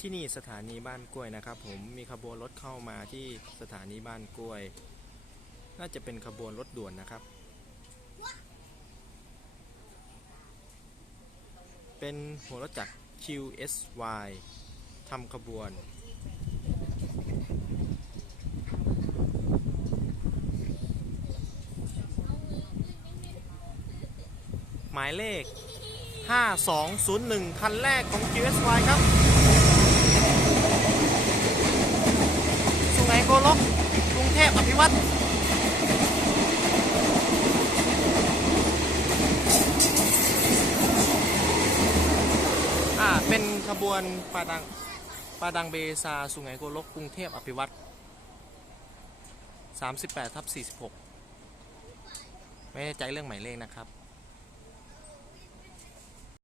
ที่นี่สถานีบ้านกล้วยนะครับ ผมมีขบวนรถเข้ามาที่สถานีบ้านกล้วย น่าจะเป็นขบวนรถด่วนนะครับ เป็นหัวรถจักร QSY ทำขบวนหมายเลข 5201 คันแรกของ QSY ครับ สุไหงโกลกกรุงเท พอภิวัตอ่า เป็นขบวนปาดังปาดังเบซาสุไหงโกลกกรุงเทพอภิวัตร38ทับ46 ไม่แน่ใจเรื่องหมายเลขนะครับ